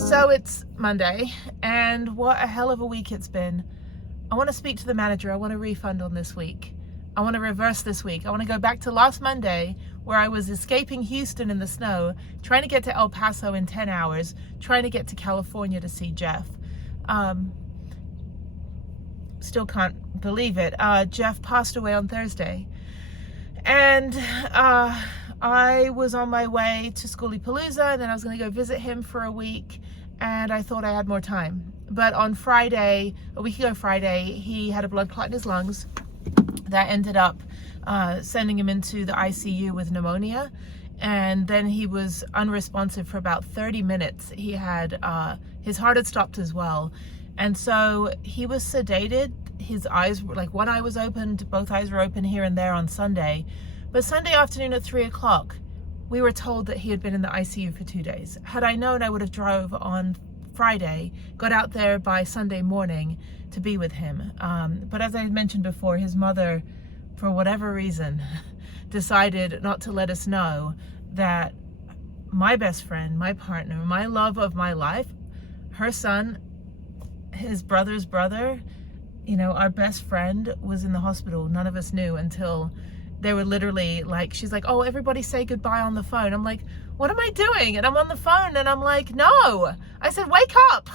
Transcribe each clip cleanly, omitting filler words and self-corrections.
So it's Monday, and what a hell of a week it's been. I want to speak to the manager. I want a refund on this week. I want to reverse this week. I want to go back to last Monday, where I was escaping Houston in the snow, trying to get to El Paso in 10 hours, trying to get to California to see Jeff. Still can't believe it. Jeff passed away on Thursday. And I was on my way to Schoolypalooza, and then I was going to go visit him for a week, and I thought I had more time. But on Friday, a week ago Friday, he had a blood clot in his lungs that ended up sending him into the ICU with pneumonia, and then he was unresponsive for about 30 minutes. He had his heart had stopped as well, and so he was sedated. His eyes were like, one eye was opened, both eyes were open here and there on Sunday. But Sunday afternoon at 3 o'clock, we were told that he had been in the ICU for 2 days. Had I known, I would have drove on Friday, got out there by Sunday morning to be with him. But as I had mentioned before, his mother, for whatever reason, decided not to let us know that my best friend, my partner, my love of my life, her son, his brother's brother, you know, our best friend was in the hospital. None of us knew until they were literally like, she's like, oh, everybody say goodbye on the phone. I'm like, what am I doing? And I'm on the phone and I'm like, no. I said, wake up.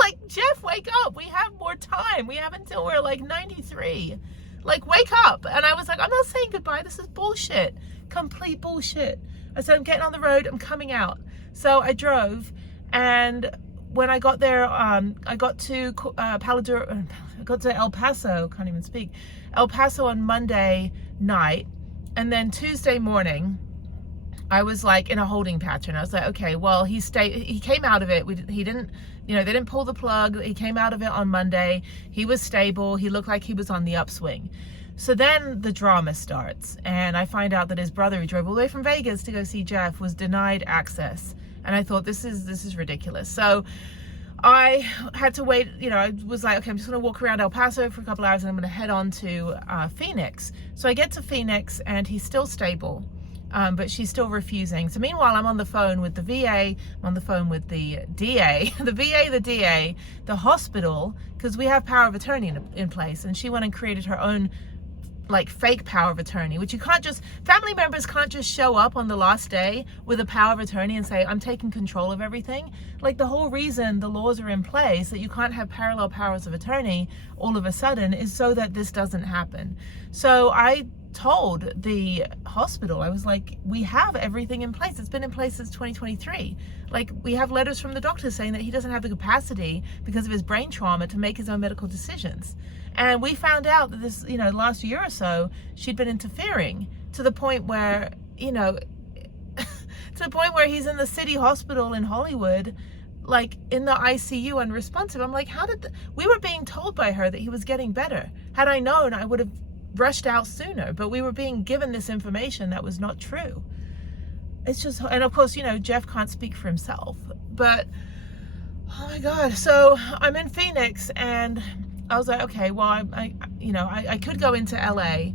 Like, Jeff, wake up. We have more time. We have until we're like 93. Like, wake up. And I was like, I'm not saying goodbye. This is bullshit. Complete bullshit. I said, I'm getting on the road. I'm coming out. So I drove, and when I got there, I got to El Paso, can't even speak, El Paso on Monday night, and then Tuesday morning, I was like in a holding pattern. I was like, okay, well, he came out of it. He didn't, you know, they didn't pull the plug. He came out of it on Monday. He was stable. He looked like he was on the upswing. So then the drama starts, and I find out that his brother, who drove all the way from Vegas to go see Jeff, was denied access. And I thought, this is ridiculous. So I had to wait, you know, I was like, okay, I'm just gonna walk around El Paso for a couple hours, and I'm gonna head on to Phoenix. So I get to Phoenix, and he's still stable, but she's still refusing. So meanwhile, I'm on the phone with the VA, I'm on the phone with the DA, the VA, the DA, the hospital, because we have power of attorney in place, and she went and created her own like fake power of attorney, which you can't just, family members can't just show up on the last day with a power of attorney and say, I'm taking control of everything. Like, the whole reason the laws are in place that you can't have parallel powers of attorney all of a sudden is so that this doesn't happen. So I told the hospital, I was like, we have everything in place. It's been in place since 2023. Like, we have letters from the doctor saying that he doesn't have the capacity because of his brain trauma to make his own medical decisions. And we found out that this, you know, last year or so, she'd been interfering to the point where, you know, to the point where he's in the city hospital in Hollywood, like in the ICU, unresponsive. I'm like, how did we were being told by her that he was getting better. Had I known, I would have rushed out sooner, but we were being given this information that was not true. It's just, and of course, you know, Jeff can't speak for himself, but oh my God. So I'm in Phoenix, and I was like, okay, well, I could go into LA,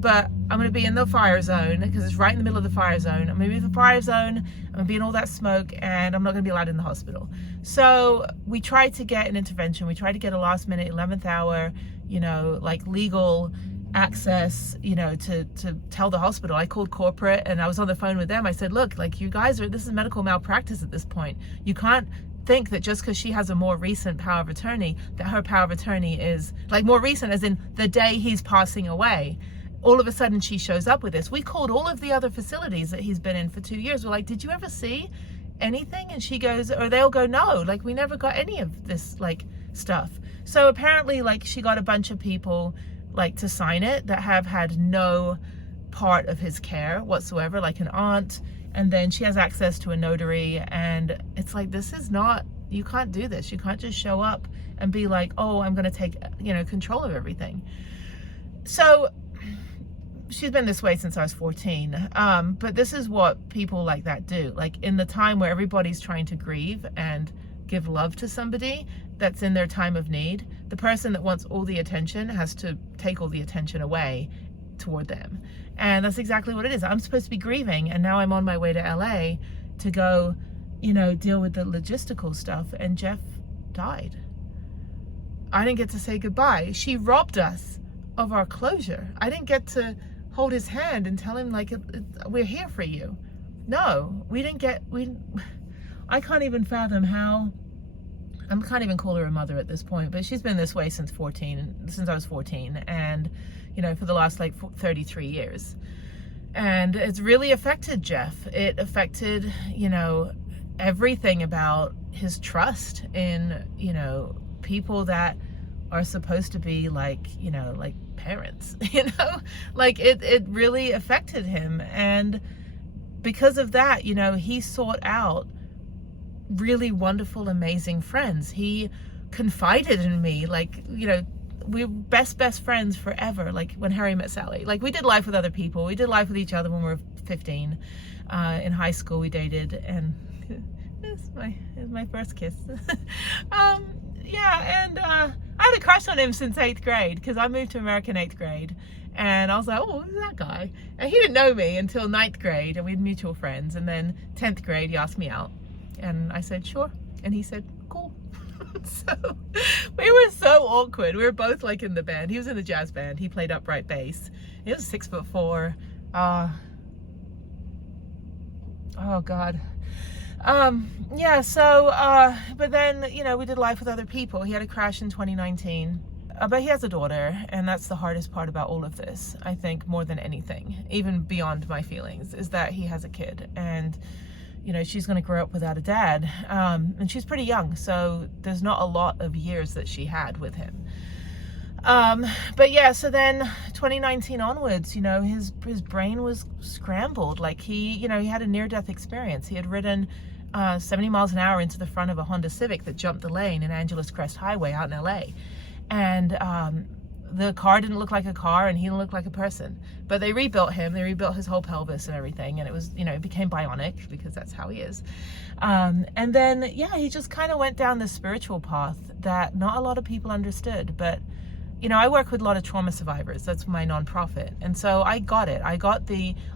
but I'm going to be in the fire zone because it's right in the middle of the fire zone. I'm going to be in the fire zone. I'm going to be in all that smoke, and I'm not going to be allowed in the hospital. So we tried to get an intervention. We tried to get a last minute, 11th hour, you know, like legal access, you know, to tell the hospital. I called corporate, and I was on the phone with them. I said, look, like, you guys this is medical malpractice at this point. You can't think that just because she has a more recent power of attorney, that her power of attorney is like more recent as in the day he's passing away. All of a sudden she shows up with this. We called all of the other facilities that he's been in for 2 years. We're like, did you ever see anything? And she goes, or they'll go, no, like, we never got any of this like stuff. So apparently, like, she got a bunch of people like to sign it that have had no part of his care whatsoever, like an aunt, and then she has access to a notary. And it's like, this is not, you can't do this. You can't just show up and be like, oh, I'm going to take, you know, control of everything. So she's been this way since I was 14. But this is what people like that do. Like, in the time where everybody's trying to grieve and give love to somebody that's in their time of need, the person that wants all the attention has to take all the attention away toward them. And that's exactly what it is. I'm supposed to be grieving, and now I'm on my way to LA to go, deal with the logistical stuff, and Jeff died. I didn't get to say goodbye. She robbed us of our closure. I didn't get to hold his hand and tell him, like, we're here for you. No, I can't even fathom how. I can't even call her a mother at this point, but she's been this way since I was 14, and for the last like 33 years. And it's really affected Jeff. It affected everything about his trust in people that are supposed to be like parents. Like it really affected him. And because of that, he sought out really wonderful, amazing friends. He confided in me, like, we were best friends forever. Like when Harry met Sally, like we did life with other people. We did life with each other when we were 15. In high school we dated, and it was my first kiss. I had a crush on him since 8th grade, because I moved to America in 8th grade. And I was like, oh, who's that guy? And he didn't know me until 9th grade, and we had mutual friends. And then 10th grade, he asked me out. And I said, sure. And he said, cool. So we were so awkward. We were both like in the band. He was in the jazz band. He played upright bass. He was 6'4". Oh God. But then, we did life with other people. He had a crash in 2019. But he has a daughter, and that's the hardest part about all of this, I think, more than anything, even beyond my feelings, is that he has a kid. And she's going to grow up without a dad, and she's pretty young, so there's not a lot of years that she had with him. But yeah, so then 2019 onwards, his brain was scrambled. Like he had a near-death experience. He had ridden 70 miles an hour into the front of a Honda Civic that jumped the lane in Angeles Crest Highway out in LA. And the car didn't look like a car, and he didn't look like a person. But they rebuilt him. They rebuilt his whole pelvis and everything, and it was, it became bionic, because that's how he is. And then, he just kind of went down this spiritual path that not a lot of people understood. But, I work with a lot of trauma survivors. That's my nonprofit. And so I got it. I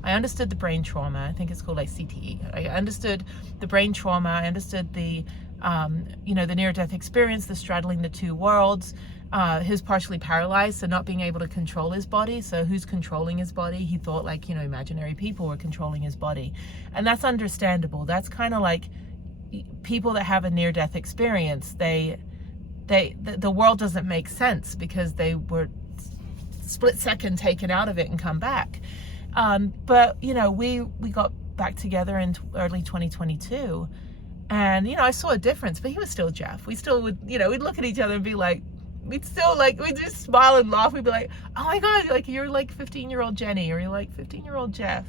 understood the brain trauma. I think it's called like CTE. I understood the brain trauma. I understood the near-death experience, the straddling the two worlds. His partially paralyzed, so not being able to control his body. So who's controlling his body? He thought like, imaginary people were controlling his body. And that's understandable. That's kind of like people that have a near-death experience. The world doesn't make sense, because they were split second taken out of it and come back. But, we got back together in early 2022. And, I saw a difference, but he was still Jeff. We still would, we'd look at each other and be like, we'd just smile and laugh. We'd be like, oh my God, like you're like 15-year-old Jennie, or you're like 15-year-old Jeff.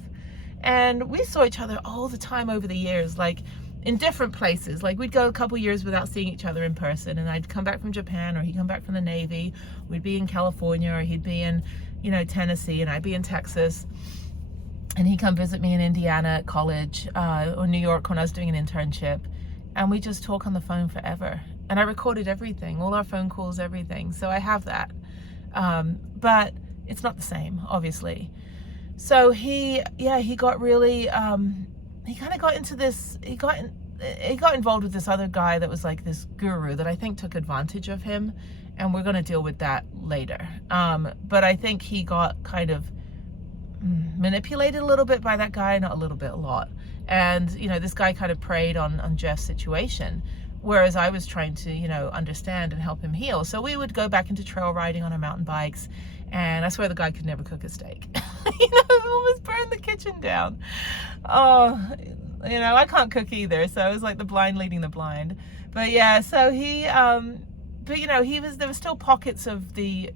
And we saw each other all the time over the years, like in different places. Like we'd go a couple years without seeing each other in person, and I'd come back from Japan, or he'd come back from the Navy. We'd be in California, or he'd be in, Tennessee, and I'd be in Texas. And he'd come visit me in Indiana at college, or New York when I was doing an internship. And we just talk on the phone forever. And I recorded everything, all our phone calls, everything. So I have that. But it's not the same, obviously. So he got really, he kind of got into this, he got involved with this other guy that was like this guru that I think took advantage of him. And we're going to deal with that later. But I think he got kind of manipulated a little bit by that guy, not a little bit, a lot. And, this guy kind of preyed on Jeff's situation, whereas I was trying to, understand and help him heal. So we would go back into trail riding on our mountain bikes, and I swear the guy could never cook a steak. Almost burned the kitchen down. Oh, I can't cook either, so it was like the blind leading the blind. But yeah, so he, there was still pockets of the,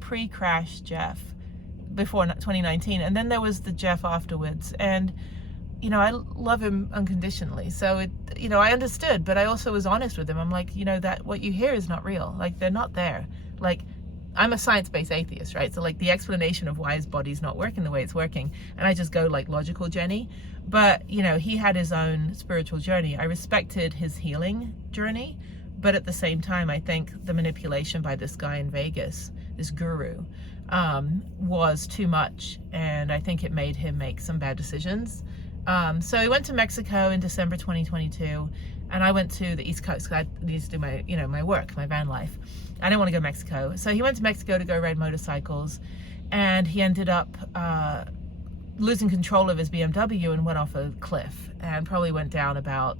pre-crash Jeff before 2019, and then there was the Jeff afterwards. And I love him unconditionally, so I understood, but I also was honest with him. I'm like, that what you hear is not real. Like, they're not there. Like, I'm a science-based atheist, right? So like the explanation of why his body's not working the way it's working, and I just go like logical Jennie. But he had his own spiritual journey. I respected his healing journey, but at the same time, I think the manipulation by this guy in Vegas, this guru, was too much, and I think it made him make some bad decisions. So he went to Mexico in December 2022, and I went to the East Coast because I needed to do my, my work, my van life. I didn't want to go to Mexico. So he went to Mexico to go ride motorcycles, and he ended up losing control of his BMW and went off a cliff and probably went down about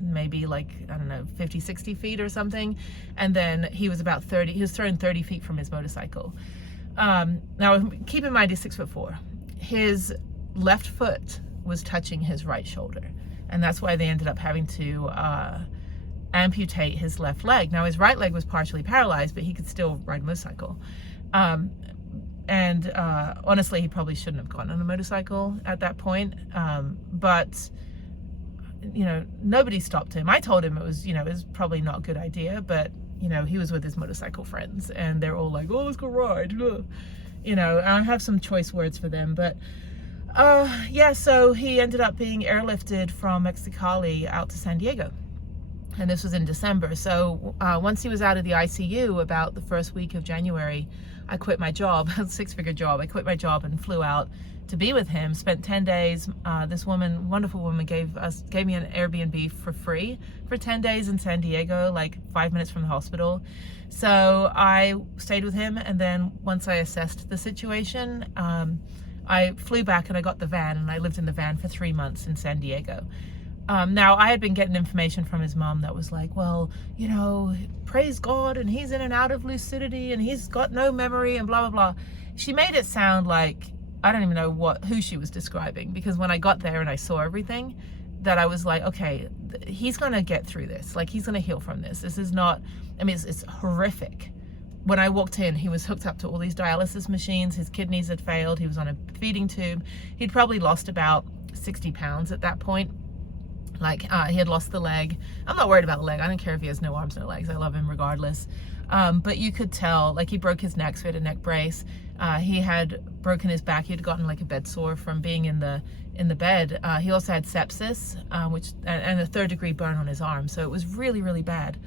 maybe like, I don't know, 50, 60 feet or something. And then he was about 30, he was thrown 30 feet from his motorcycle. Now keep in mind he's 6'4". His left foot was touching his right shoulder. And that's why they ended up having to amputate his left leg. Now his right leg was partially paralyzed, but he could still ride a motorcycle. Honestly, he probably shouldn't have gone on a motorcycle at that point. But nobody stopped him. I told him it was probably not a good idea, but he was with his motorcycle friends and they're all like, oh, let's go ride. I have some choice words for them, but yeah, so he ended up being airlifted from Mexicali out to San Diego. And this was in December. So once he was out of the ICU, about the first week of January, I quit my job, a 6-figure job. I quit my job and flew out to be with him. Spent 10 days. This woman, wonderful woman, gave me an Airbnb for free for 10 days in San Diego, like 5 minutes from the hospital. So I stayed with him, and then once I assessed the situation, I flew back and I got the van, and I lived in the van for 3 months in San Diego. Now I had been getting information from his mom that was like, well, praise God, and he's in and out of lucidity, and he's got no memory, and blah, blah, blah. She made it sound like, I don't even know who she was describing, because when I got there and I saw everything, that I was like, okay, he's gonna get through this. Like, he's gonna heal from this. This is not, it's horrific. When I walked in, he was hooked up to all these dialysis machines. His kidneys had failed. He was on a feeding tube. He'd probably lost about 60 pounds at that point. Like, he had lost the leg. I'm not worried about the leg. I don't care if he has no arms, no legs. I love him regardless. But you could tell, like, he broke his neck, so he had a neck brace. He had broken his back. He had gotten like a bed sore from being in the bed. He also had sepsis, and a 3rd-degree burn on his arm. So it was really, really bad.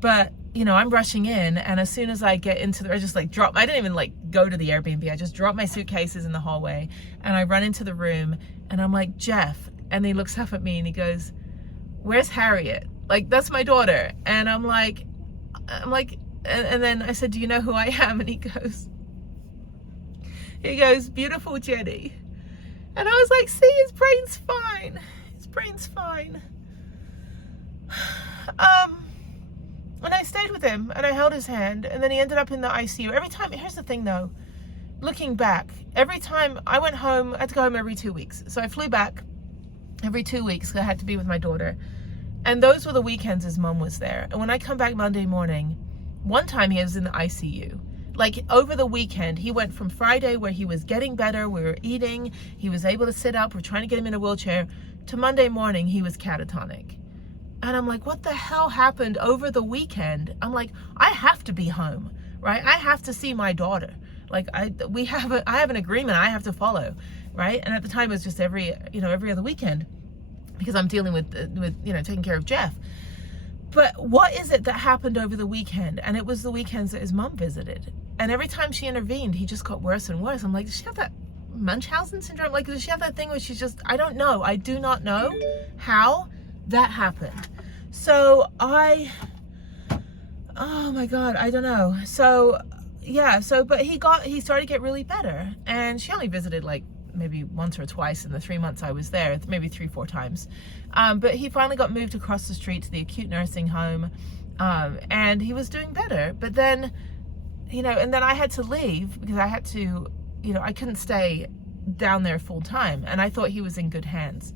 But, I'm rushing in, and as soon as I get into I just like drop, I didn't even like go to the Airbnb. I just dropped my suitcases in the hallway, and I run into the room, and I'm like, Jeff. And he looks up at me and he goes, where's Harriet? Like, that's my daughter. And I'm like, and then I said, do you know who I am? And he goes, beautiful Jennie. And I was like, see, his brain's fine. His brain's fine. And I stayed with him and I held his hand, and then he ended up in the ICU. Every time, here's the thing though, looking back, every time I went home, I had to go home every 2 weeks. So I flew back every 2 weeks. I had to be with my daughter. And those were the weekends his mom was there. And when I come back Monday morning, one time he was in the ICU. Like, over the weekend, he went from Friday where he was getting better, we were eating, he was able to sit up, we're trying to get him in a wheelchair, to Monday morning, he was catatonic. And I'm like, what the hell happened over the weekend? I'm like, I have to be home, right? I have to see my daughter. Like, I have an agreement I have to follow, right? And at the time it was just every other weekend, because I'm dealing with taking care of Jeff. But what is it that happened over the weekend? And it was the weekends that his mom visited. And every time she intervened, he just got worse and worse. I'm like, does she have that Munchausen syndrome? Like, does she have that thing where she's just, I don't know. I do not know how that happened. So oh my God, I don't know. So yeah, but he started to get really better. And she only visited like maybe once or twice in the 3 months I was there, maybe 3-4 times. But he finally got moved across the street to the acute nursing home, and he was doing better. But then, and then I had to leave because I had to, I couldn't stay down there full time, and I thought he was in good hands.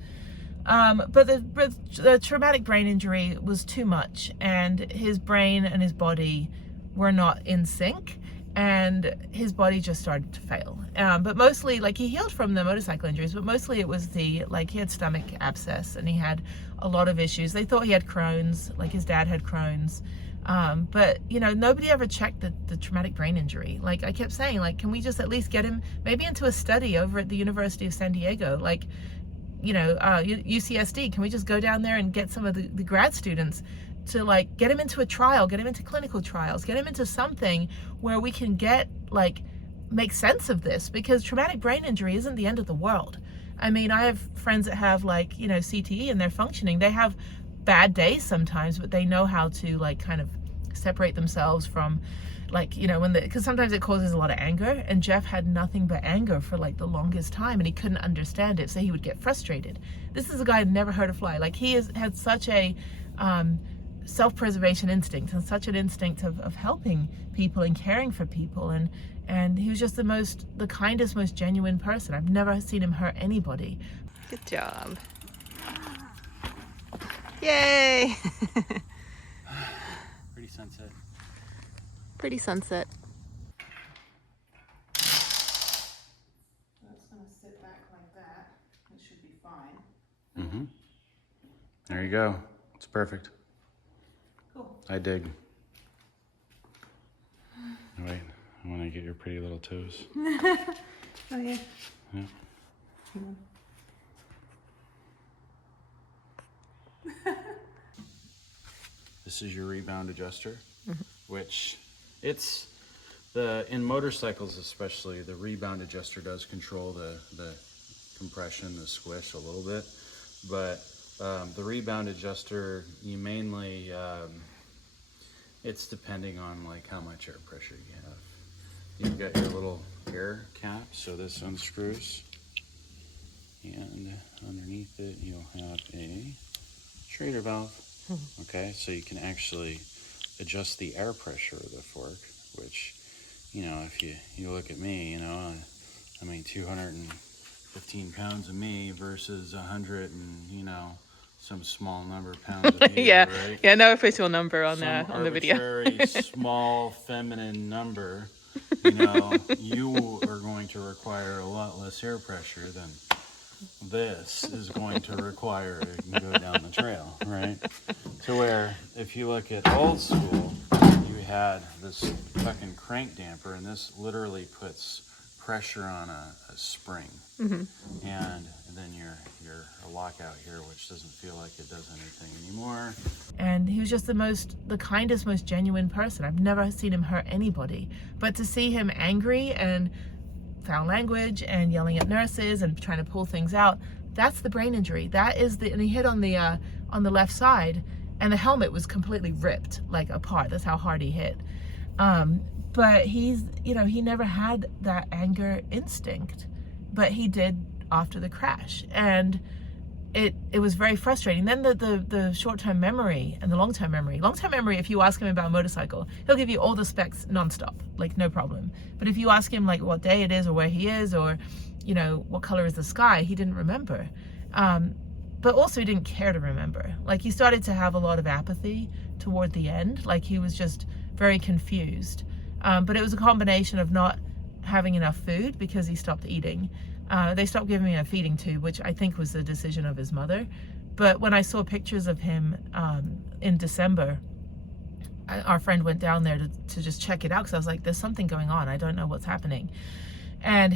But the traumatic brain injury was too much, and his brain and his body were not in sync, and his body just started to fail. But mostly, like, he healed from the motorcycle injuries, but mostly it was he had stomach abscess, and he had a lot of issues. They thought he had Crohn's, like his dad had Crohn's. But nobody ever checked the traumatic brain injury. Like, I kept saying, like, can we just at least get him maybe into a study over at the University of San Diego? Like, UCSD, can we just go down there and get some of the grad students to, like, get him into a trial, get him into clinical trials, get him into something where we can make sense of this, because traumatic brain injury isn't the end of the world. I mean, I have friends that have like, you know, CTE and they're functioning. They have bad days sometimes, but they know how to like kind of separate themselves from like, you know, because sometimes it causes a lot of anger, and Jeff had nothing but anger for like the longest time, and he couldn't understand it, so he would get frustrated. This is a guy who never hurt a fly. Like, he had such a self-preservation instinct, and such an instinct of helping people and caring for people, and he was just the kindest, most genuine person. I've never seen him hurt anybody. Good job. Yay! Pretty sunset. Pretty sunset. That's gonna sit back like that. It should be fine. Mm-hmm. There you go. It's perfect. Cool. I dig. Wait, I want to get your pretty little toes. Oh yeah. Yeah. This is your rebound adjuster, which in motorcycles especially, the rebound adjuster does control the compression, the squish a little bit, but the rebound adjuster, you mainly, it's depending on like how much air pressure you have. You've got your little air cap, so this unscrews, and underneath it you'll have a Schrader valve. Okay, so you can actually adjust the air pressure of the fork, which, you know, if you look at me, you know, I mean 215 pounds of me versus 100 and, you know, some small number of pounds of you, Yeah, right? yeah, no official number on Some the video. arbitrary small feminine number, you know, you are going to require a lot less air pressure than this is going to require to go down the trail, right? To where, if you look at old school, you had this fucking crank damper, and this literally puts pressure on a spring, and then your lockout here, which doesn't feel like it does anything anymore. And he was just the kindest, most genuine person. I've never seen him hurt anybody, but to see him angry and foul language and yelling at nurses and trying to pull things out, that's the brain injury. That is and he hit on the left side, and the helmet was completely ripped like apart. That's how hard he hit. But he's, you know, he never had that anger instinct, but he did after the crash, and it was very frustrating. Then the short-term memory and the long-term memory. Long-term memory, if you ask him about a motorcycle, he'll give you all the specs nonstop, like no problem. But if you ask him like what day it is or where he is, or, you know, what color is the sky, he didn't remember. But also he didn't care to remember. Like, he started to have a lot of apathy toward the end. Like, he was just very confused. But it was a combination of not having enough food because he stopped eating. They stopped giving me a feeding tube, which I think was the decision of his mother. But when I saw pictures of him in December, our friend went down there to just check it out, because I was like, there's something going on. I don't know what's happening. And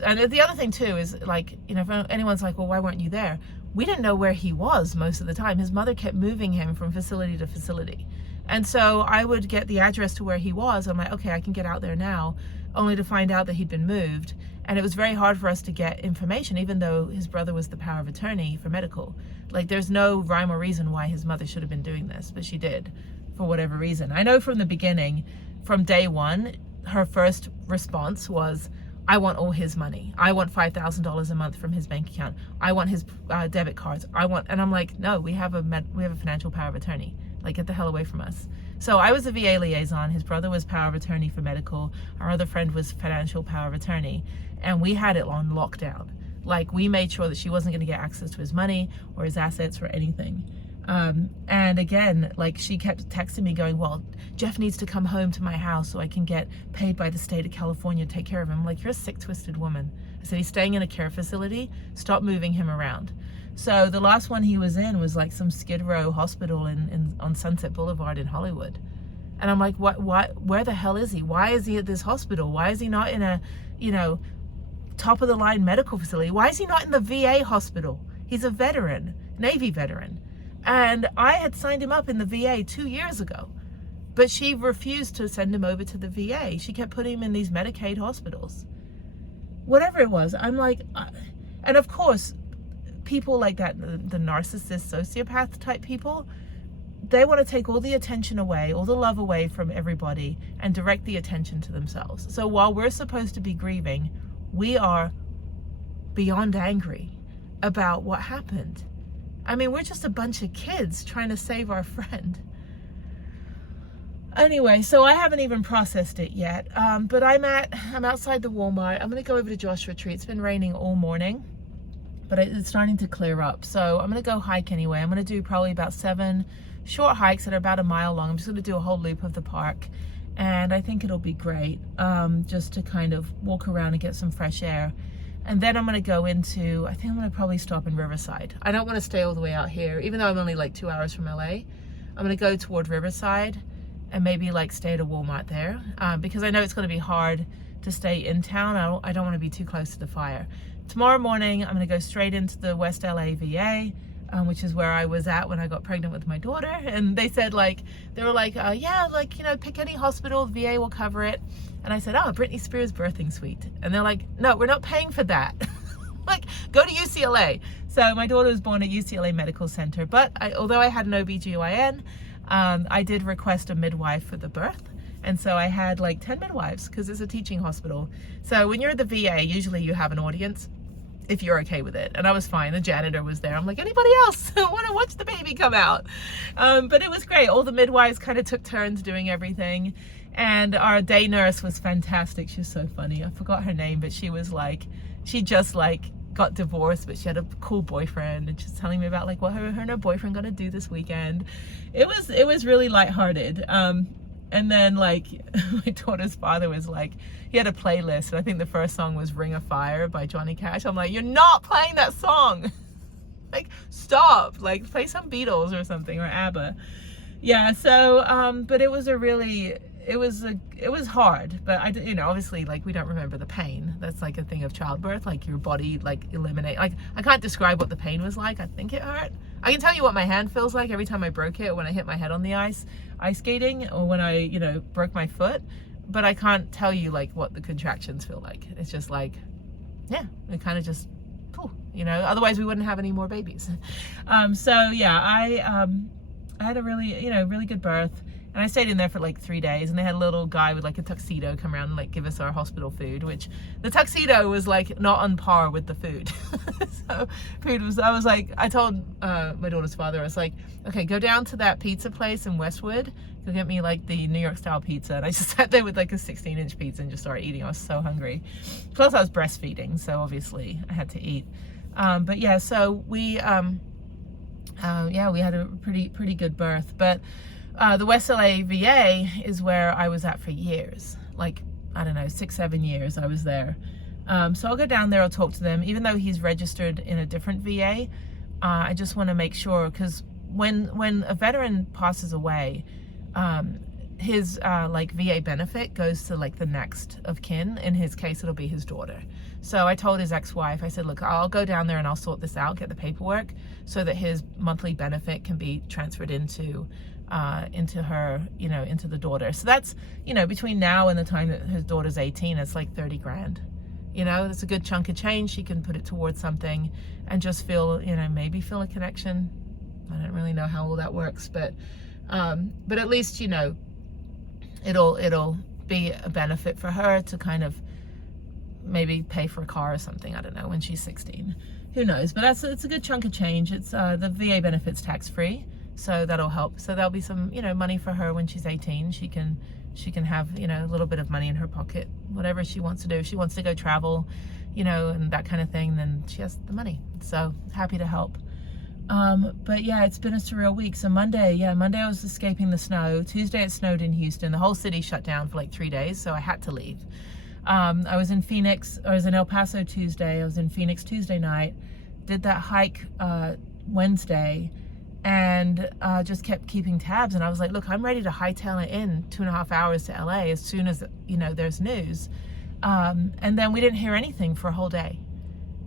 and the other thing too is, like, you know, if anyone's like, well, why weren't you there? We didn't know where he was most of the time. His mother kept moving him from facility to facility. And so I would get the address to where he was. I'm like, okay, I can get out there now, only to find out that he'd been moved. And it was very hard for us to get information, even though his brother was the power of attorney for medical. Like, there's no rhyme or reason why his mother should have been doing this, but she did, for whatever reason. I know from the beginning, from day one, her first response was, I want all his money. I want $5,000 a month from his bank account. I want his debit cards. And I'm like, no, we have a financial power of attorney. Like, get the hell away from us. So I was a VA liaison. His brother was power of attorney for medical. Our other friend was financial power of attorney. And we had it on lockdown. Like, we made sure that she wasn't going to get access to his money or his assets or anything. And again, like, she kept texting me going, well, Jeff needs to come home to my house so I can get paid by the state of California to take care of him. I'm like, you're a sick, twisted woman. I said, he's staying in a care facility. Stop moving him around. So the last one he was in was like some Skid Row hospital on Sunset Boulevard in Hollywood. And I'm like, where the hell is he? Why is he at this hospital? Why is he not in a, you know, top of the line medical facility? Why is he not in the VA hospital? He's a veteran, Navy veteran. And I had signed him up in the VA 2 years ago, but she refused to send him over to the VA. She kept putting him in these Medicaid hospitals. whatever it was. I'm like, and of course, people like that, the narcissist, sociopath type people, they want to take all the attention away, all the love away from everybody and direct the attention to themselves. So while we're supposed to be grieving, we are beyond angry about what happened. I mean, we're just a bunch of kids trying to save our friend. Anyway, so I haven't even processed it yet, but I'm outside the Walmart. I'm going to go over to Joshua Tree. It's been raining all morning, but it's starting to clear up. So I'm going to go hike anyway. I'm going to do probably about 7 short hikes that are about a mile long. I'm just going to do a whole loop of the park, and I think it'll be great, just to kind of walk around and get some fresh air. And then I'm going to go into, I think I'm going to probably stop in Riverside. I don't want to stay all the way out here, even though I'm only like 2 hours from LA. I'm going to go toward Riverside and maybe like stay at a Walmart there, because I know it's going to be hard to stay in town. I don't want to be too close to the fire. Tomorrow morning, I'm going to go straight into the West LA VA, which is where I was at when I got pregnant with my daughter. And they said they were like, yeah, like, you know, pick any hospital, the VA will cover it. And I said, oh, Britney Spears birthing suite. And they're like, no, we're not paying for that. Like, go to UCLA. So my daughter was born at UCLA Medical Center, but although I had an OBGYN, I did request a midwife for the birth. And so I had like 10 midwives because it's a teaching hospital. So when you're at the VA, usually you have an audience if you're okay with it. And I was fine. The janitor was there. I'm like, anybody else want to watch the baby come out? But it was great. All the midwives kind of took turns doing everything. And our day nurse was fantastic. She was so funny. I forgot her name, but she was like, she just like got divorced, but she had a cool boyfriend, and she's telling me about like what her and her boyfriend gonna do this weekend. It was really lighthearted. And then like my daughter's father was like, he had a playlist, and I think the first song was Ring of Fire by Johnny Cash. I'm like, you're not playing that song. Like, stop, like play some Beatles or something, or ABBA. Yeah, so but it was it was hard, but you know, obviously, like, we don't remember the pain. That's like a thing of childbirth, like your body like eliminate, like I can't describe what the pain was like. I think it hurt. I can tell you what my hand feels like every time I broke it, when I hit my head on the ice skating, or when I, you know, broke my foot, but I can't tell you like what the contractions feel like. It's just like, yeah, it kind of just, you know, otherwise we wouldn't have any more babies. So yeah, I had a really, you know, really good birth. And I stayed in there for like 3 days, and they had a little guy with like a tuxedo come around and like give us our hospital food, which the tuxedo was like not on par with the food. So food was, I was like, I told my daughter's father, I was like, okay, go down to that pizza place in Westwood, go get me like the New York style pizza. And I just sat there with like a 16-inch pizza and just started eating. I was so hungry. Plus I was breastfeeding, so obviously I had to eat. But yeah, so we had a pretty good birth. But the West LA VA is where I was at for years, like, I don't know, 6-7 years I was there. So I'll go down there, I'll talk to them, even though he's registered in a different VA. I just want to make sure, because when a veteran passes away, his like VA benefit goes to like the next of kin. In his case, it'll be his daughter. So I told his ex-wife, I said, look, I'll go down there and I'll sort this out, get the paperwork, so that his monthly benefit can be transferred into her, you know, into the daughter. So that's, you know, between now and the time that his daughter's 18, it's like 30 grand. You know, that's a good chunk of change. She can put it towards something and just feel, you know, maybe feel a connection. I don't really know how all that works, but at least, you know, it'll be a benefit for her to kind of maybe pay for a car or something. I don't know, when she's 16, who knows? But it's a good chunk of change. It's the VA benefit's tax-free, so that'll help. So there'll be some, you know, money for her when she's 18. She can have, you know, a little bit of money in her pocket, whatever she wants to do. If she wants to go travel, you know, and that kind of thing, then she has the money. So happy to help. But yeah, it's been a surreal week. So Monday I was escaping the snow. Tuesday it snowed in Houston. The whole city shut down for like 3 days, so I had to leave. I was in Phoenix, I was in El Paso Tuesday. I was in Phoenix Tuesday night, did that hike Wednesday, and just kept keeping tabs. And I was like, look, I'm ready to hightail it in 2.5 hours to LA as soon as, you know, there's news. And then we didn't hear anything for a whole day.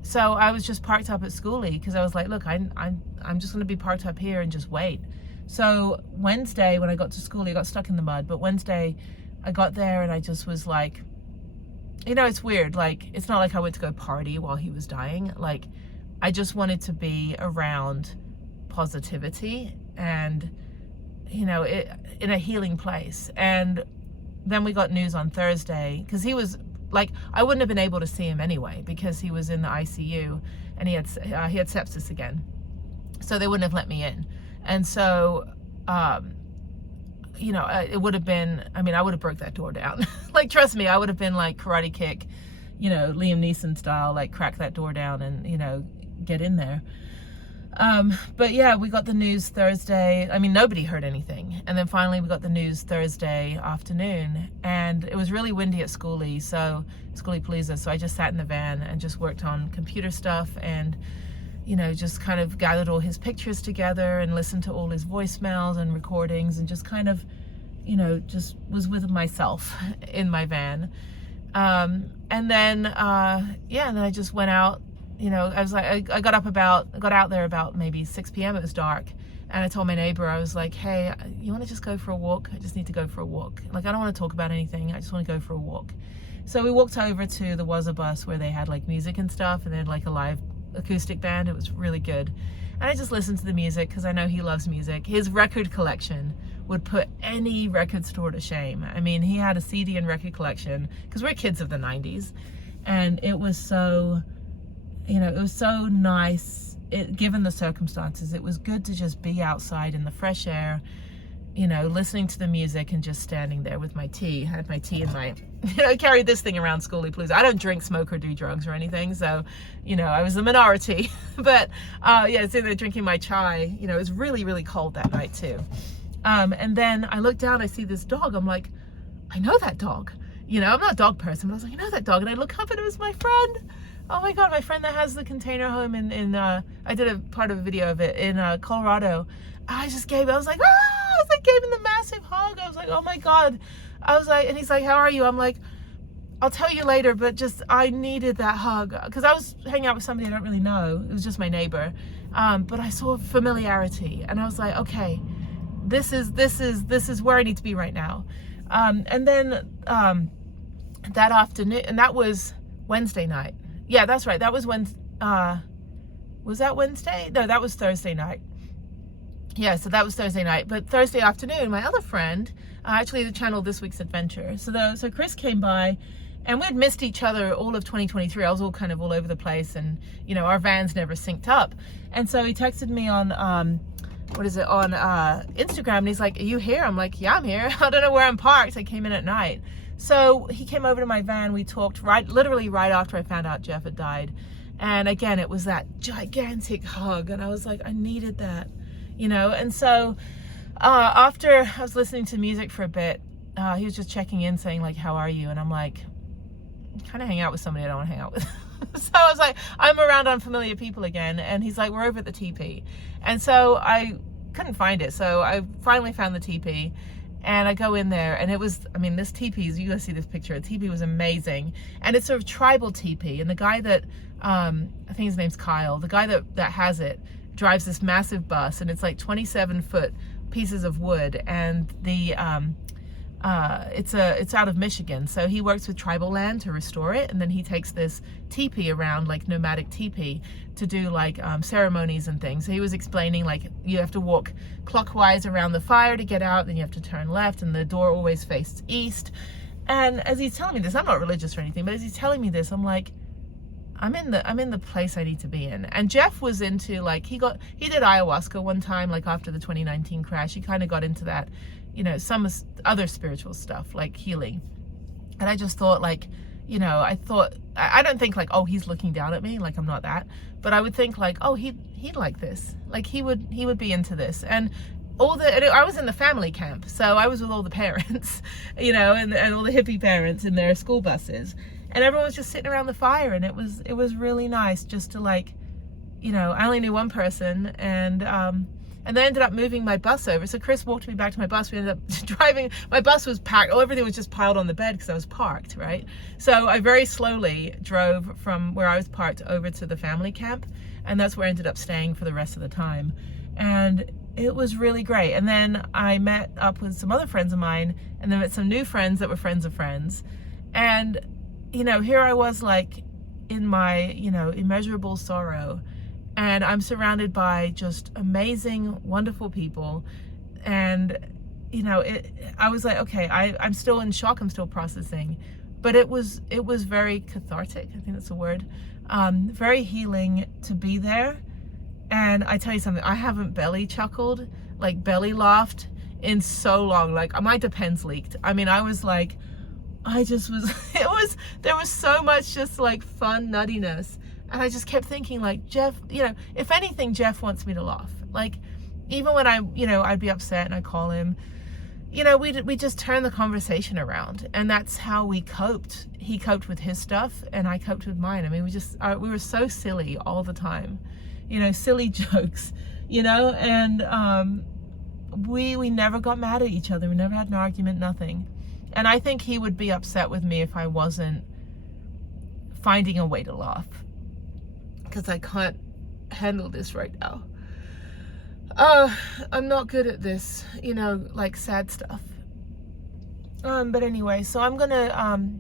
So I was just parked up at Schoolie, because I was like, look, I'm just going to be parked up here and just wait. So Wednesday, when I got to Schoolie, I got stuck in the mud. But Wednesday, I got there and I just was like, you know, it's weird. Like, it's not like I went to go party while he was dying. Like, I just wanted to be around positivity and, you know, in a healing place. And then we got news on Thursday, because he was like, I wouldn't have been able to see him anyway because he was in the ICU and he had sepsis again. So they wouldn't have let me in. And so, you know, it would have been, I mean, I would have broke that door down. Like, trust me, I would have been like Karate Kick, you know, Liam Neeson style, like crack that door down and, you know, get in there. But yeah, we got the news Thursday. I mean, nobody heard anything. And then finally we got the news Thursday afternoon, and it was really windy at Schoolie Palooza. So I just sat in the van and just worked on computer stuff and, you know, just kind of gathered all his pictures together and listened to all his voicemails and recordings and just kind of, you know, just was with myself in my van. And then, yeah, and then I just went out. You know, I was like, I got out there about maybe 6 p.m. It was dark. And I told my neighbor, I was like, hey, you want to just go for a walk? I just need to go for a walk. Like, I don't want to talk about anything. I just want to go for a walk. So we walked over to the Wazza bus where they had like music and stuff, and they had like a live acoustic band. It was really good. And I just listened to the music because I know he loves music. His record collection would put any record store to shame. I mean, he had a CD and record collection because we're kids of the 90s. And it was so, you know, it was so nice, given the circumstances. It was good to just be outside in the fresh air, you know, listening to the music and just standing there with my tea. I had my tea in my, you know, I carried this thing around Schoolie Palooza. I don't drink, smoke, or do drugs or anything. So, you know, I was the minority. But, yeah, so they're drinking my chai. You know, it was really, really cold that night too. And then I looked down, I see this dog. I'm like, I know that dog. You know, I'm not a dog person, but I was like, I know that dog. And I look up and it was my friend. Oh my God, my friend that has the container home in I did a part of a video of it in Colorado. I was like, gave him the massive hug. I was like, oh my God. I was like, and he's like, how are you? I'm like, I'll tell you later, but just, I needed that hug. Cause I was hanging out with somebody I don't really know. It was just my neighbor. But I saw familiarity and I was like, okay, this is where I need to be right now. And then that afternoon, and that was Wednesday night. Yeah, that's right. That was when, was that Wednesday? No, that was Thursday night. Yeah, so that was Thursday night. But Thursday afternoon, my other friend, actually the channel This Week's Adventure. So Chris came by and we had missed each other all of 2023. I was all kind of all over the place and, you know, our vans never synced up. And so he texted me on, on Instagram, and he's like, are you here? I'm like, yeah, I'm here. I don't know where I'm parked. I came in at night. So he came over to my van. We talked literally right after I found out Jeff had died. And again, it was that gigantic hug. And I was like, I needed that, you know? And so after I was listening to music for a bit, he was just checking in saying like, how are you? And I'm like, kind of hang out with somebody I don't want to hang out with. So I was like, I'm around unfamiliar people again. And he's like, we're over at the TP. And so I couldn't find it. So I finally found the TP. And I go in there and it was, I mean, this teepee, you guys see this picture, the teepee was amazing. And it's sort of tribal teepee. And the guy that, I think his name's Kyle, the guy that has it drives this massive bus, and it's like 27-foot pieces of wood. And the, it's out of Michigan. So he works with tribal land to restore it. And then he takes this teepee around, like nomadic teepee, to do like ceremonies and things. So he was explaining like you have to walk clockwise around the fire to get out, then you have to turn left, and the door always faces east. And as he's telling me this, I'm not religious or anything, but as he's telling me this, I'm like, I'm in the place I need to be in. And Jeff was into like, he did ayahuasca one time, like after the 2019 crash. He kind of got into that, you know, some other spiritual stuff like healing. And I just thought like, you know, I don't think like, oh, he's looking down at me, like I'm not that, but I would think like, oh, he'd like this, like he would be into this. And I was in the family camp, so I was with all the parents, you know, and all the hippie parents in their school buses, and everyone was just sitting around the fire, and it was really nice just to like, you know, I only knew one person, and they ended up moving my bus over. So Chris walked me back to my bus. We ended up driving. My bus was packed. Everything was just piled on the bed because I was parked, right? So I very slowly drove from where I was parked over to the family camp. And that's where I ended up staying for the rest of the time. And it was really great. And then I met up with some other friends of mine, and then met some new friends that were friends of friends. And you know, here I was like in my, you know, immeasurable sorrow, and I'm surrounded by just amazing, wonderful people. And, you know, I was like, okay, I'm still in shock. I'm still processing, but it was very cathartic. I think that's a word. Very healing to be there. And I tell you something, I haven't belly chuckled, like belly laughed in so long. Like my Depends leaked. I mean, I was like, I just was, there was so much just like fun nuttiness. And I just kept thinking like, Jeff, you know, if anything, Jeff wants me to laugh. Like, even when you know, I'd be upset and I'd call him, you know, we just turned the conversation around, and that's how we coped. He coped with his stuff and I coped with mine. I mean, we were so silly all the time, you know, silly jokes, you know, and we never got mad at each other. We never had an argument, nothing. And I think he would be upset with me if I wasn't finding a way to laugh, because I can't handle this right now. I'm not good at this, you know, like sad stuff. But anyway, so I'm gonna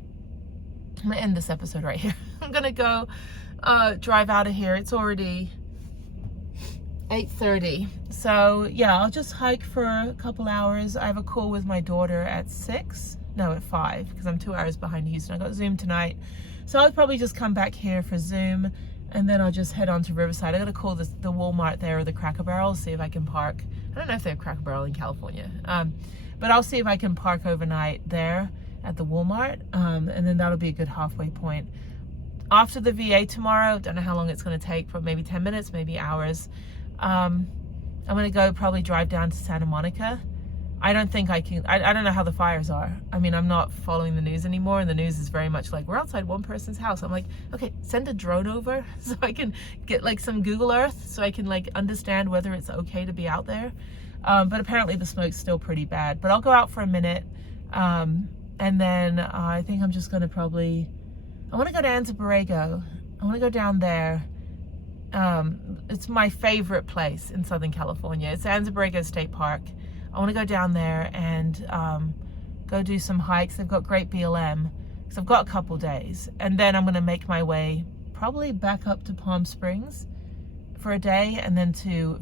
end this episode right here. I'm gonna go drive out of here. It's already 8:30. So yeah, I'll just hike for a couple hours. I have a call with my daughter at 6. No, at 5, because I'm 2 hours behind Houston. I got Zoom tonight. So I'll probably just come back here for Zoom, and then I'll just head on to Riverside. I gotta call the Walmart there, or the Cracker Barrel, see if I can park. I don't know if they have Cracker Barrel in California, but I'll see if I can park overnight there at the Walmart, and then that'll be a good halfway point. After the VA tomorrow, don't know how long it's gonna take, but maybe 10 minutes, maybe hours. I'm gonna go probably drive down to Santa Monica. I don't think I can, I don't know how the fires are. I mean, I'm not following the news anymore, and the news is very much like, we're outside one person's house. I'm like, okay, send a drone over so I can get like some Google Earth so I can like understand whether it's okay to be out there. But apparently the smoke's still pretty bad. But I'll go out for a minute, and then I think I'm just gonna probably, I wanna go to Anza Borrego. I wanna go down there. It's my favorite place in Southern California. It's Anza Borrego State Park. I want to go down there and go do some hikes. They've got great BLM, because I've got a couple days. And then I'm going to make my way probably back up to Palm Springs for a day, and then to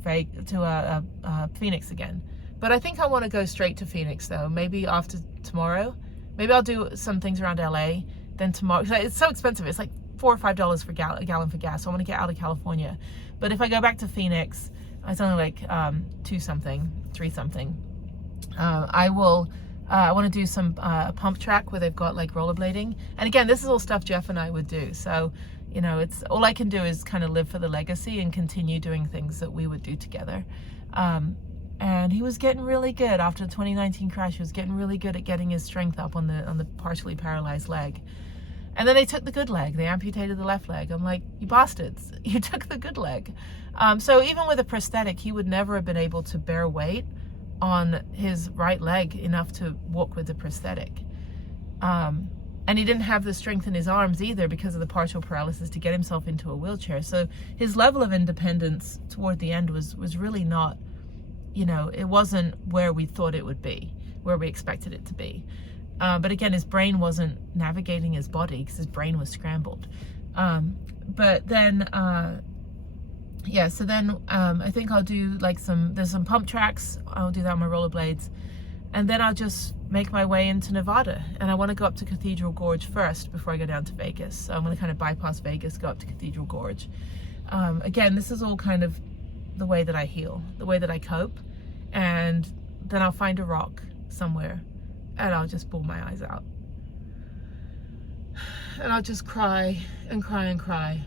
Phoenix again. But I think I want to go straight to Phoenix though. Maybe after tomorrow. Maybe I'll do some things around LA. Then tomorrow, it's so expensive. It's like $4 or $5 for a gallon for gas. So I want to get out of California. But if I go back to Phoenix, it's only like 2 something, 3 something. I want to do some pump track where they've got like rollerblading. And again, this is all stuff Jeff and I would do. So, you know, it's all I can do is kind of live for the legacy and continue doing things that we would do together. And he was getting really good after the 2019 crash. He was getting really good at getting his strength up on the partially paralyzed leg. And then they took the good leg. They amputated the left leg. I'm like, you bastards, you took the good leg. So even with a prosthetic, he would never have been able to bear weight on his right leg enough to walk with the prosthetic. And he didn't have the strength in his arms either because of the partial paralysis to get himself into a wheelchair. So his level of independence toward the end was really not, you know, it wasn't where we thought it would be, where we expected it to be. But again, his brain wasn't navigating his body because his brain was scrambled. But then, yeah, so then I think I'll do like there's some pump tracks. I'll do that on my rollerblades. And then I'll just make my way into Nevada. And I want to go up to Cathedral Gorge first before I go down to Vegas. So I'm going to kind of bypass Vegas, go up to Cathedral Gorge. Again, this is all kind of the way that I heal, the way that I cope. And then I'll find a rock somewhere and I'll just bawl my eyes out. And I'll just cry and cry and cry.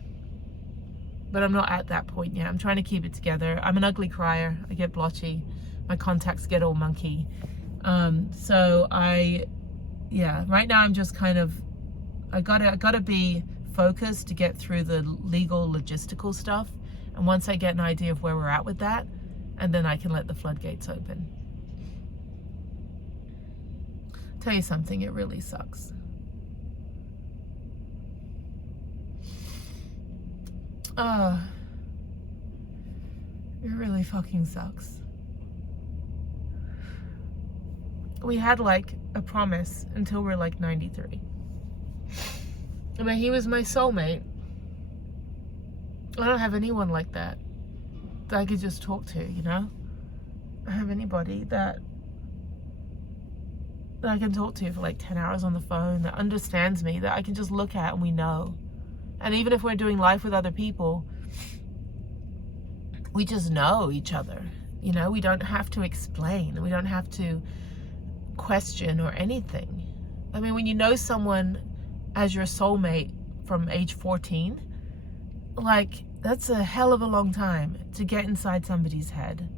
But I'm not at that point yet. I'm trying to keep it together. I'm an ugly crier. I get blotchy. My contacts get all monkey. So yeah, right now I'm just kind of, I gotta be focused to get through the legal logistical stuff. And once I get an idea of where we're at with that, and then I can let the floodgates open. Tell you something, it really sucks. It really fucking sucks. We had like a promise until we're like 93. I mean, he was my soulmate. I don't have anyone like that I could just talk to, you know? I don't have anybody that I can talk to for like 10 hours on the phone, that understands me, that I can just look at and we know. And even if we're doing life with other people, we just know each other. You know, we don't have to explain. We don't have to question or anything. I mean, when you know someone as your soulmate from age 14, like, that's a hell of a long time to get inside somebody's head.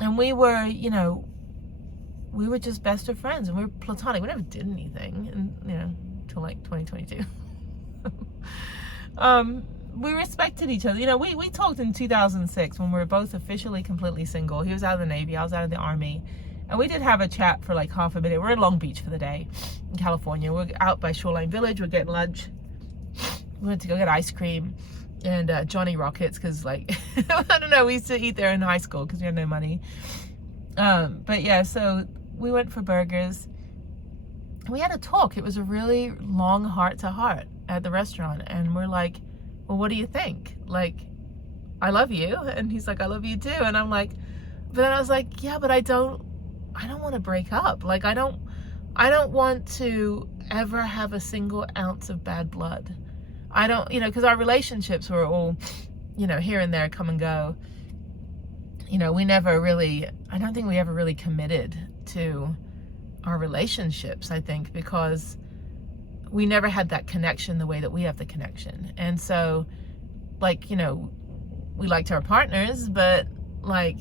And we were, you know, we were just best of friends, and we were platonic. We never did anything, and you know, till like 2022. We respected each other. You know, we talked in 2006 when we were both officially completely single. He was out of the Navy, I was out of the Army. And we did have a chat for like half a minute. We're in Long Beach for the day in California. We're out by Shoreline Village. We're getting lunch. We went to go get ice cream and Johnny Rockets because, like, I don't know, we used to eat there in high school because we had no money. But yeah, so we went for burgers. We had a talk. It was a really long heart-to-heart at the restaurant. And we're like, well, what do you think? Like, I love you. And he's like, I love you too. And I'm like, but then I was like, yeah, but I don't want to break up. Like, I don't want to ever have a single ounce of bad blood. I don't, you know, because our relationships were all, you know, here and there, come and go. You know, we never really, I don't think we ever really committed to our relationships, I think, because we never had that connection the way that we have the connection. And so, like, you know, we liked our partners, but like,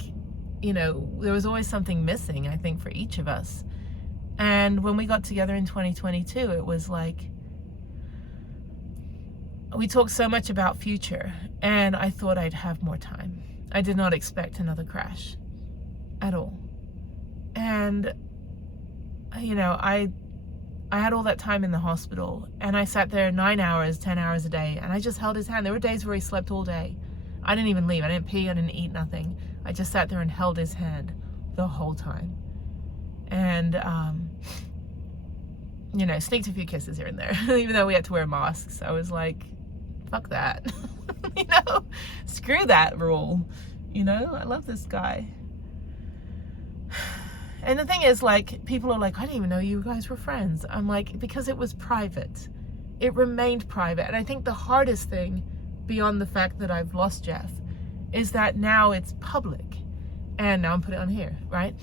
you know, there was always something missing, I think, for each of us. And when we got together in 2022, it was like, we talked so much about future, and I thought I'd have more time. I did not expect another crash at all. And, you know, I had all that time in the hospital, and I sat there 9 hours, 10 hours a day, and I just held his hand. There were days where he slept all day. I didn't even leave. I didn't pee, I didn't eat, nothing. I just sat there and held his hand the whole time. And, you know, sneaked a few kisses here and there, even though we had to wear masks. I was like, fuck that. You know, screw that rule. You know, I love this guy. And the thing is, like, people are like, I didn't even know you guys were friends. I'm like, because it was private. It remained private. And I think the hardest thing, beyond the fact that I've lost Jeff, is that now it's public. And now I'm putting it on here, right?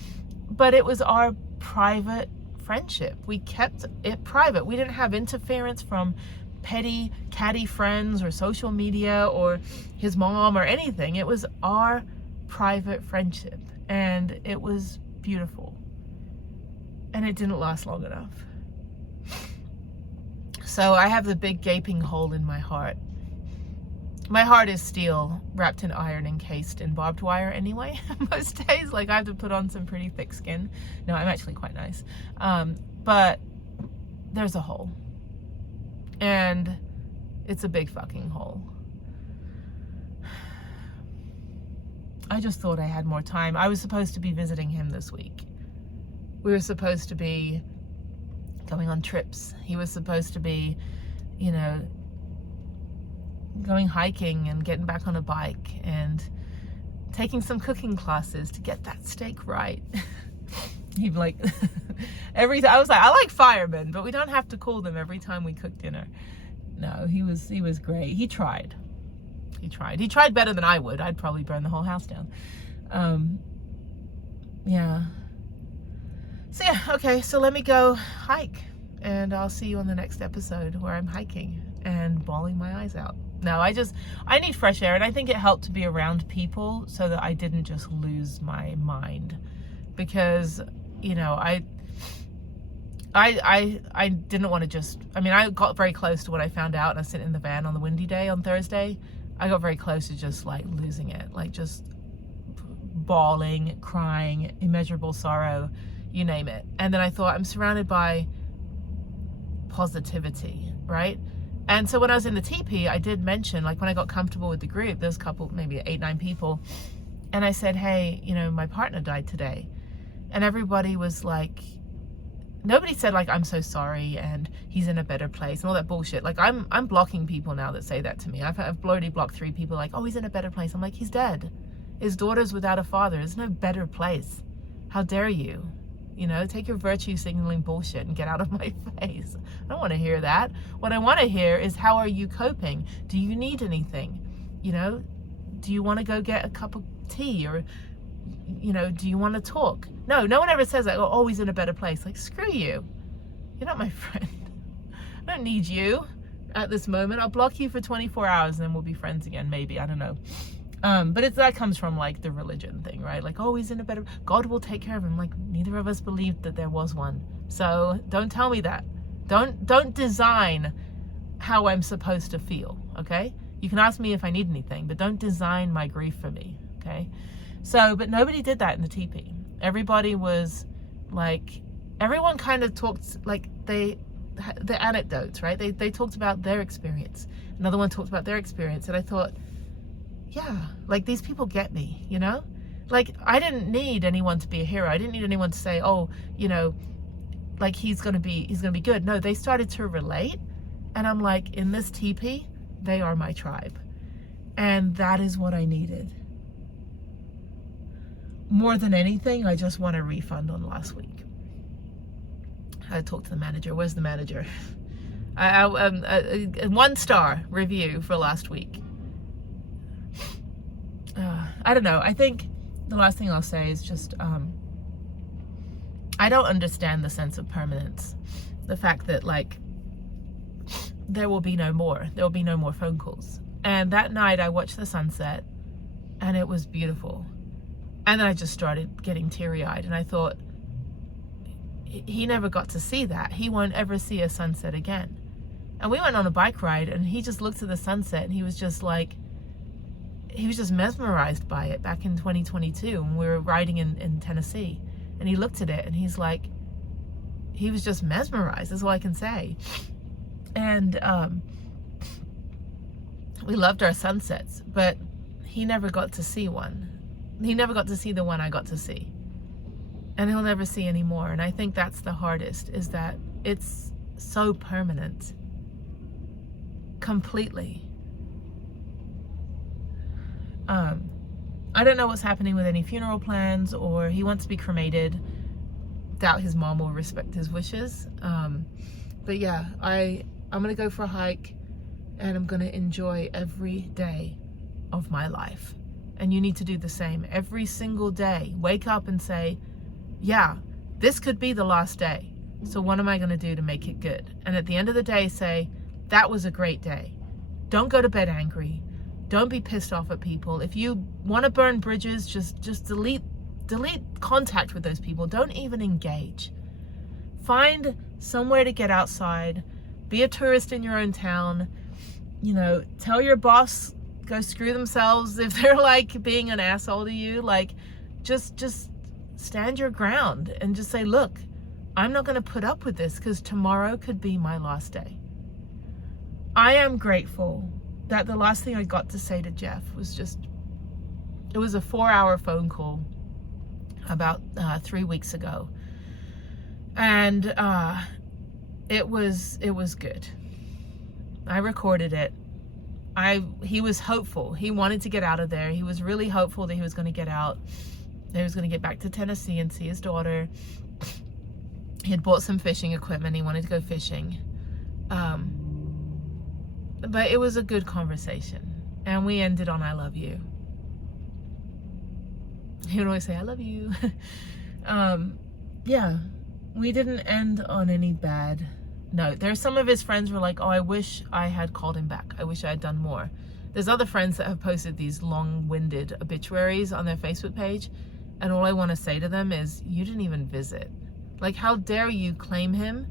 But it was our private friendship. We kept it private. We didn't have interference from petty, catty friends or social media or his mom or anything. It was our private friendship. And it was beautiful. And it didn't last long enough. So I have the big gaping hole in my heart. My heart is steel, wrapped in iron, encased in barbed wire anyway. Most days, like, I have to put on some pretty thick skin. No, I'm actually quite nice. But there's a hole. And it's a big fucking hole. I just thought I had more time. I was supposed to be visiting him this week. We were supposed to be going on trips. He was supposed to be, you know, going hiking and getting back on a bike and taking some cooking classes to get that steak right. He'd like, every time, I was like, I like firemen, but we don't have to call them every time we cook dinner. No, he was great. He tried better than I would. I'd probably burn the whole house down. Yeah. So yeah, okay, so let me go hike, and I'll see you on the next episode where I'm hiking and bawling my eyes out. No, I need fresh air, and I think it helped to be around people so that I didn't just lose my mind, because, you know, I didn't want to just, I mean, I got very close to what I found out, and I was sitting in the van on the windy day on Thursday. I got very close to just like losing it, like just bawling, crying, immeasurable sorrow, you name it. And then I thought, I'm surrounded by positivity, right? And so when I was in the teepee, I did mention, like, when I got comfortable with the group, there's a couple, maybe 8, 9 people, and I said, hey, you know, my partner died today. And everybody was like, nobody said like, I'm so sorry and he's in a better place and all that bullshit. Like I'm blocking people now that say that to me. I've already blocked 3 people like, oh, he's in a better place. I'm like, he's dead. His daughter's without a father. There's no better place. How dare you? You know, take your virtue signaling bullshit and get out of my face. I don't want to hear that. What I want to hear is, how are you coping? Do you need anything? You know, do you want to go get a cup of tea, or, you know, do you want to talk? No one ever says that, oh, he's in a better place. Like, screw you. You're not my friend. I don't need you at this moment. I'll block you for 24 hours and then we'll be friends again, maybe. I don't know. But that comes from like the religion thing, right? Like, oh, he's in a better, God will take care of him. Like, neither of us believed that there was one. So don't tell me that. Don't design how I'm supposed to feel, okay? You can ask me if I need anything, but don't design my grief for me, okay? So, but nobody did that in the teepee. Everybody was like, everyone kind of talked like the anecdotes, right? They talked about their experience. Another one talked about their experience. And I thought, yeah, like these people get me, you know? Like, I didn't need anyone to be a hero. I didn't need anyone to say, oh, you know, like he's gonna be good. No, they started to relate. And I'm like, in this teepee, they are my tribe. And that is what I needed. More than anything, I just want a refund on last week. I talked to the manager. Where's the manager? A 1-star review for last week. I don't know. I think the last thing I'll say is just, I don't understand the sense of permanence. The fact that like, there will be no more. There will be no more phone calls. And that night I watched the sunset and it was beautiful. And then I just started getting teary-eyed and I thought, he never got to see that. He won't ever see a sunset again. And we went on a bike ride and he just looked at the sunset and he was just like, he was just mesmerized by it back in 2022 when we were riding in Tennessee. And he looked at it and he's like, he was just mesmerized. That's all I can say. And we loved our sunsets, but he never got to see one. He never got to see the one I got to see. And he'll never see any more. And I think that's the hardest, is that it's so permanent. Completely. I don't know what's happening with any funeral plans, or he wants to be cremated. Doubt his mom will respect his wishes. But yeah, I'm gonna go for a hike and I'm gonna enjoy every day of my life. And you need to do the same every single day. Wake up and say, yeah, this could be the last day. So what am I gonna do to make it good? And at the end of the day, say, that was a great day. Don't go to bed angry. Don't be pissed off at people. If you want to burn bridges, just delete contact with those people. Don't even engage. Find somewhere to get outside. Be a tourist in your own town. You know, tell your boss, go screw themselves if they're like being an asshole to you. Like, just stand your ground and just say, look, I'm not going to put up with this because tomorrow could be my last day. I am grateful that the last thing I got to say to Jeff was just, it was a 4-hour phone call about 3 weeks ago. And it was good. I recorded it. He was hopeful. He wanted to get out of there. He was really hopeful that he was going to get out. That he was going to get back to Tennessee and see his daughter. He had bought some fishing equipment. He wanted to go fishing. But it was a good conversation. And we ended on, I love you. He would always say, I love you. Yeah, we didn't end on any bad note. There's some of his friends were like, oh, I wish I had called him back. I wish I had done more. There's other friends that have posted these long-winded obituaries on their Facebook page. And all I want to say to them is, you didn't even visit. Like, how dare you claim him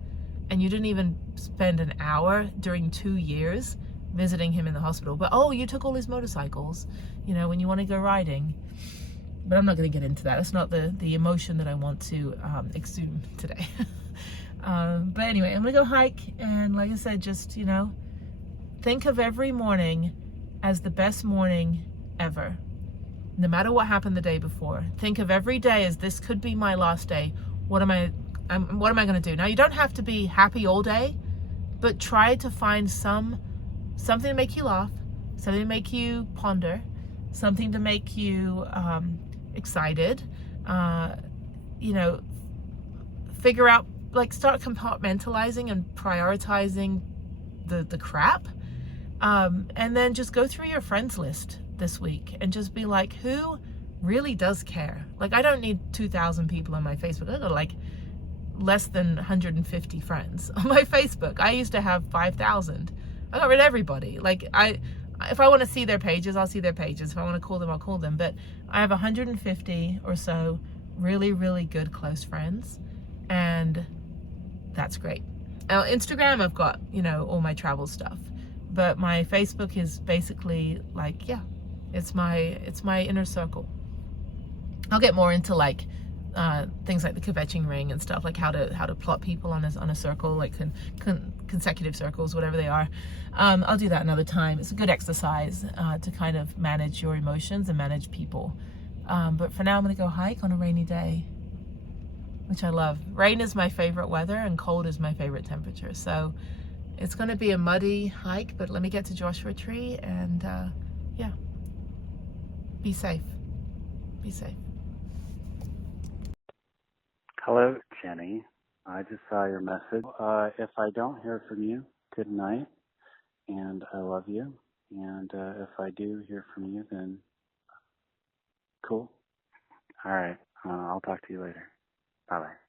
and you didn't even spend an hour during 2 years visiting him in the hospital. But, oh, you took all his motorcycles, you know, when you want to go riding. But I'm not going to get into that. It's not the emotion that I want to exude today. But anyway, I'm going to go hike. And like I said, just, you know, think of every morning as the best morning ever. No matter what happened the day before. Think of every day as this could be my last day. What am I what am I going to do? Now, you don't have to be happy all day, but try to find something to make you laugh, something to make you ponder, something to make you excited. You know, figure out, like, start compartmentalizing and prioritizing the crap. And then just go through your friends list this week and just be like, who really does care? Like, I don't need 2,000 people on my Facebook. I got like less than 150 friends on my Facebook. I used to have 5,000. I got rid of everybody. Like, if I want to see their pages, I'll see their pages. If I want to call them, I'll call them. But I have 150 or so really, really good close friends, and that's great. Now, Instagram, I've got, you know, all my travel stuff, but my Facebook is basically like, yeah, it's my inner circle. I'll get more into like things like the kvetching ring and stuff, like how to plot people on a circle, like consecutive circles, whatever they are. I'll do that another time. It's a good exercise to kind of manage your emotions and manage people. But for now, I'm gonna go hike on a rainy day, which I love. Rain is my favorite weather and cold is my favorite temperature. So it's gonna be a muddy hike, but let me get to Joshua Tree and yeah, be safe. Be safe. Hello, Jenny. I just saw your message. If I don't hear from you, good night, and I love you. And if I do hear from you, then cool. All right. I'll talk to you later. Bye-bye.